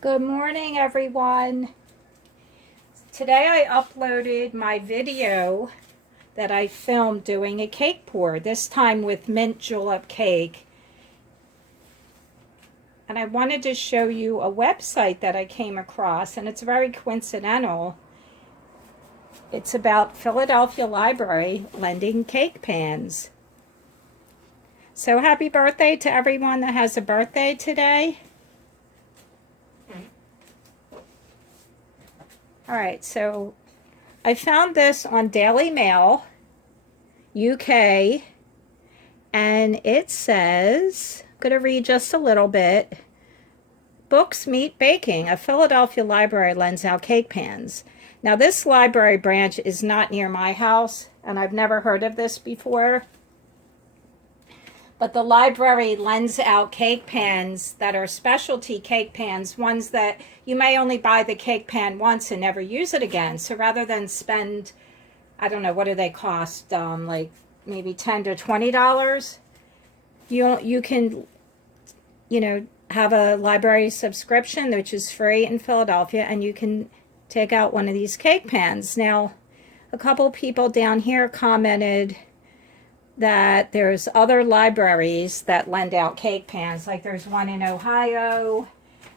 Good morning, everyone. Today I uploaded my video that I filmed doing a cake pour, this time with mint julep cake. And I wanted to show you a website that I came across, and it's very coincidental. It's about Philadelphia Library lending cake pans. So happy birthday to everyone that has a birthday today. All right, so I found this on DailyMail UK, and it says, I'm going to read just a little bit. Books meet baking. A Philadelphia library lends out cake pans. Now, this library branch is not near my house, and I've never heard of this before. But the library lends out cake pans that are specialty cake pans, ones that you may only buy the cake pan once and never use it again. So rather than spend, I don't know, what do they cost? Like maybe $10 to $20. You can, have a library subscription, which is free in Philadelphia, and you can take out one of these cake pans. Now, a couple people down here commented that there's other libraries that lend out cake pans, like there's one in Ohio,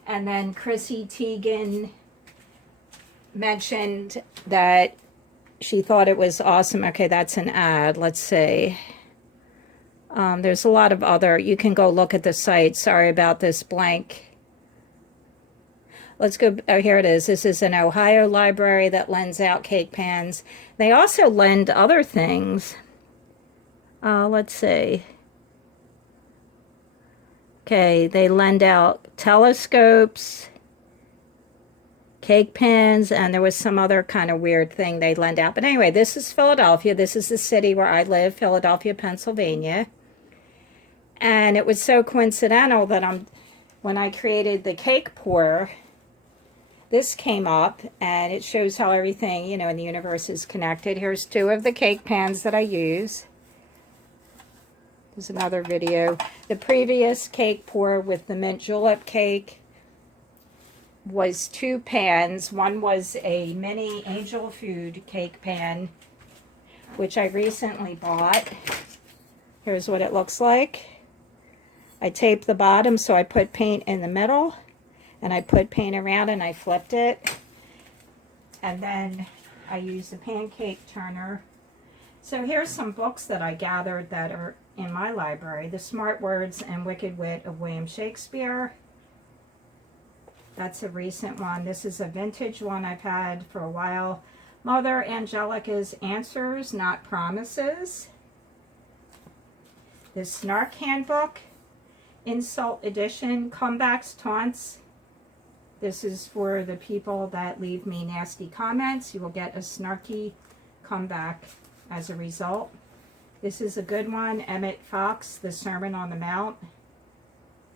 and then Chrissy Teigen mentioned that she thought it was awesome. Okay, that's an ad. Let's see. There's a lot of other, you can go look at the site. Sorry about this blank. Let's go, oh, here it is. This is an Ohio library that lends out cake pans. They also lend other things. Let's see. Okay, they lend out telescopes, cake pans, and there was some other kind of weird thing they lend out. But anyway, this is Philadelphia. This is the city where I live, Philadelphia, Pennsylvania. And it was so coincidental that when I created the cake pour, this came up, and it shows how everything, in the universe is connected. Here's two of the cake pans that I use. There's another video. The previous cake pour with the mint julep cake was two pans. One was a mini angel food cake pan, which I recently bought. Here's what it looks like. I taped the bottom, so I put paint in the middle, and I put paint around, and I flipped it. And then I used a pancake turner. So here's some books that I gathered that are in my library. The Smart Words and Wicked Wit of William Shakespeare. That's a recent one. This is a vintage one I've had for a while. Mother Angelica's Answers, Not Promises. The Snark Handbook, Insult Edition, Comebacks, Taunts. This is for the people that leave me nasty comments. You will get a snarky comeback as a result. This is a good one. Emmett Fox, The Sermon on the Mount.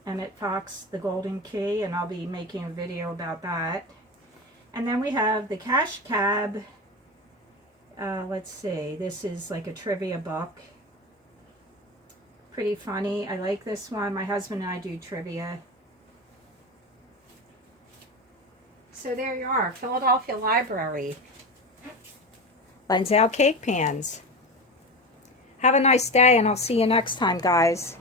Emmett Fox, The Golden Key, and I'll be making a video about that. And then we have The Cash Cab. Let's see. This is like a trivia book. Pretty funny. I like this one. My husband and I do trivia. So there you are. Philadelphia Library lends out cake pans. Have a nice day, and I'll see you next time, guys.